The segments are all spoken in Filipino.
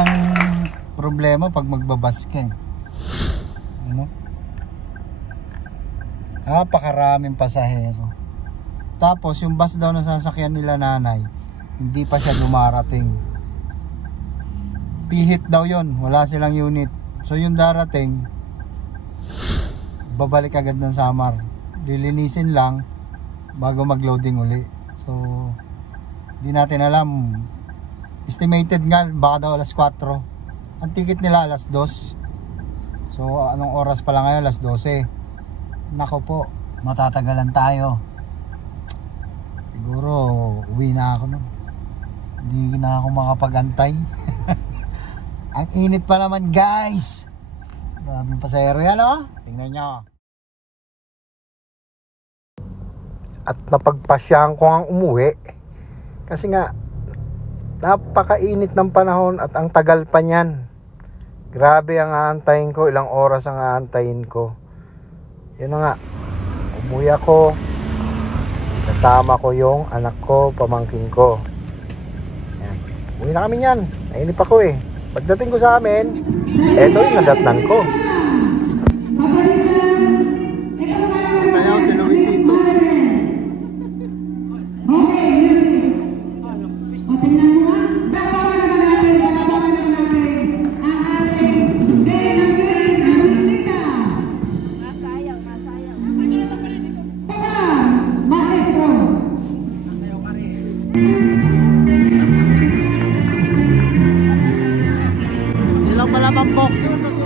ang problema pag magbabas ka eh. Ano? Napakaraming pasahero. Tapos yung bus daw na sasakyan nila nanay, hindi pa siya dumarating. Pihit daw yon, wala silang unit. So yung darating, babalik agad ng Samar. Lilinisin lang bago mag-loading uli. So di natin alam. Estimated nga baka daw alas 4. Ang ticket nila alas 2. So anong oras pa lang ngayon? Alas 12. Nako po, matatagalan tayo. Siguro uwi na ako nun. Hindi na ako makapag-antay. Ang init pa naman guys. Maraming pasahero yan oh. Tingnan nyo. At napagpasyahan ko ang umuwi. Kasi nga napakainit ng panahon at ang tagal pa niyan. Grabe ang aantayin ko. Ilang oras ang aantayin ko. Yun na nga. Umuwi ako. Kasama ko yung anak ko, pamangkin ko. Yan. Uwi na kami yan. Nainip ako eh. Pagdating ko sa amin, eto yung nadatnan ko. Sayaw si Luisito. Boxer kasi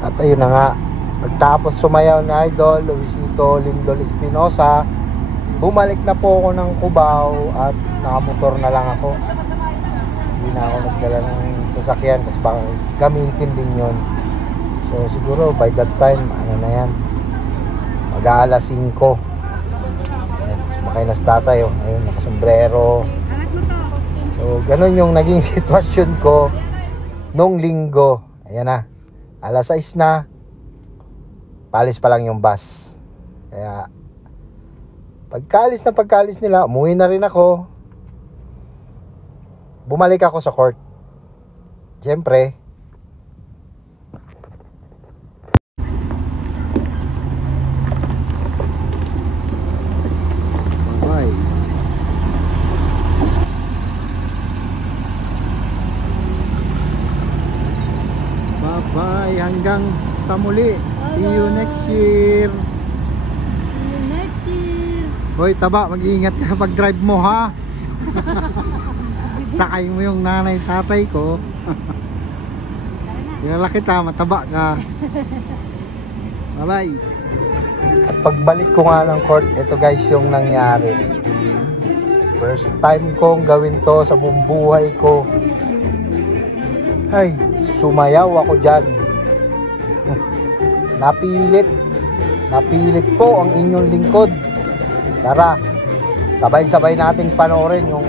At ayun na nga, pagtapos sumayaw na Idol Luisito Lindol Espinosa, bumalik na po ako ng Cubao at nakamotor na lang ako. hindi na ako nagdala ng sasakyan kasi baka gamitin din yon. So siguro by that time, ano na yan, mag-aalas 5. Ayan, sumakay na si tatay, oh. Ayun, nakasombrero. So ganun yung naging sitwasyon ko nung linggo. Ayan na, alas 6 na, palis pa lang yung bus. Kaya pagkalis nila, umuwi na rin ako. Bumalik ako sa court. Siyempre, bye. Bye-bye. Hanggang sa muli. See you next year. See you next year. Hoy, taba, mag-iingat ka pag drive mo, ha? Sakay mo yung nanay tatay ko. Kilala kita, mataba ka. Bye-bye. At pagbalik ko nga ng court, ito guys yung nangyari. First time kong gawin to sa buong buhay ko. Ay, sumayaw ako dyan. Napilit po ang inyong lingkod. Tara, sabay-sabay nating panoorin yung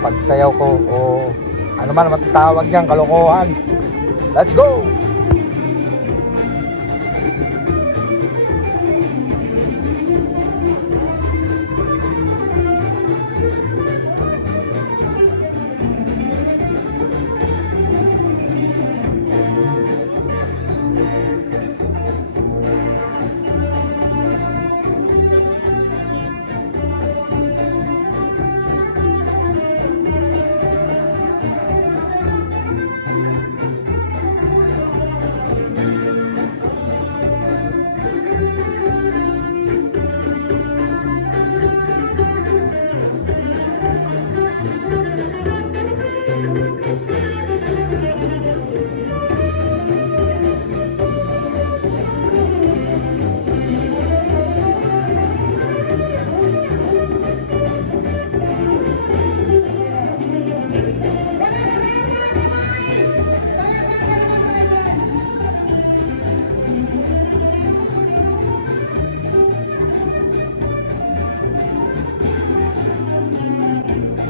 pagsayaw ko o ano man matatawag dyan, kalokohan. Let's go!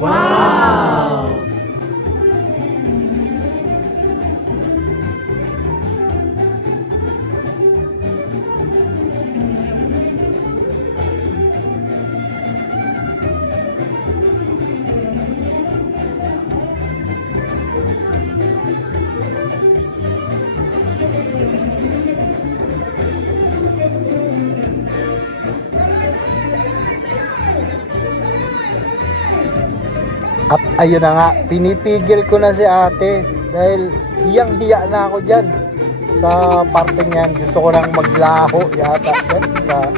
Wow! At ayun na nga, pinipigil ko na si ate dahil hiyang-hiya na ako dyan sa parte niyan. Gusto ko nang maglaho yata dyan sa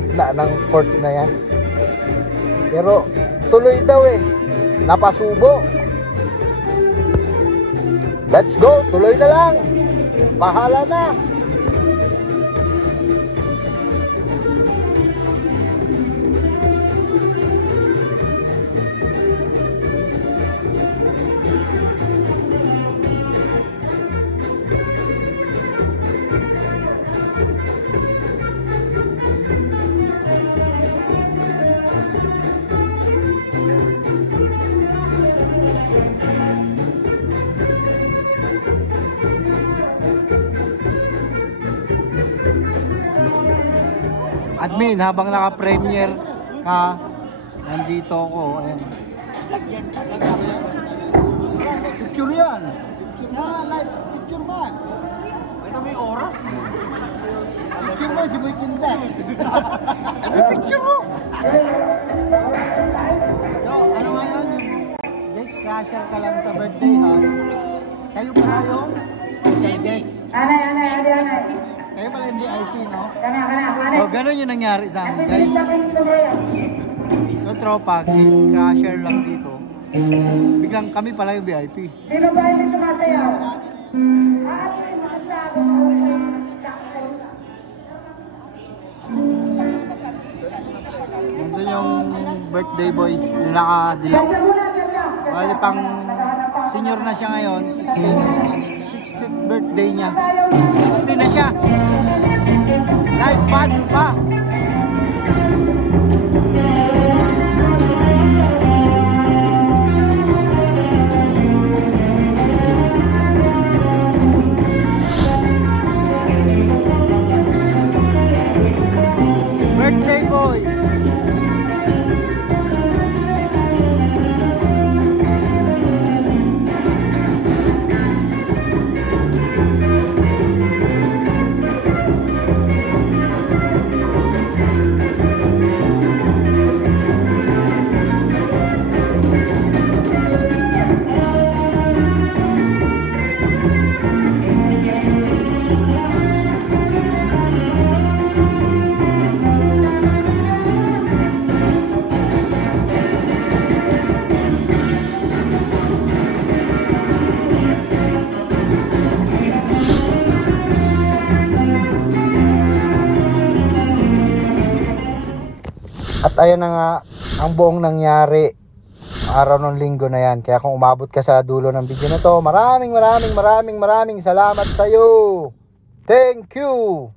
gitna ng court na yan. Pero tuloy daw eh, napasubo. Let's go, tuloy na lang. Bahala na. Admin, habang naka-premiere ka, nandito ako. Ayan. Picture yan. Live picture man. Ito may oras. Picture mo si Boy Kinda. Ito picture mo. Yo, ano nga yan? Gate crasher ka lang sa birthday, ha? Kayo pa kayo? Yes. Anay. Kayo pala yung VIP, no? Kana. So, ganun yung nangyari sa amin, guys. Yung tropa, gate crasher lang dito. Biglang kami pala yung VIP. Sino ba hindi sumasayaw? Nandun yung birthday boy, yung naka-dilaw. Bali pang senior na siya ngayon, 60th birthday niya. 60 na siya. Live band pa. Birthday boy. At ayan na nga ang buong nangyari araw ng linggo na yan. Kaya kung umabot ka sa dulo ng video na to, maraming salamat sa iyo. Thank you.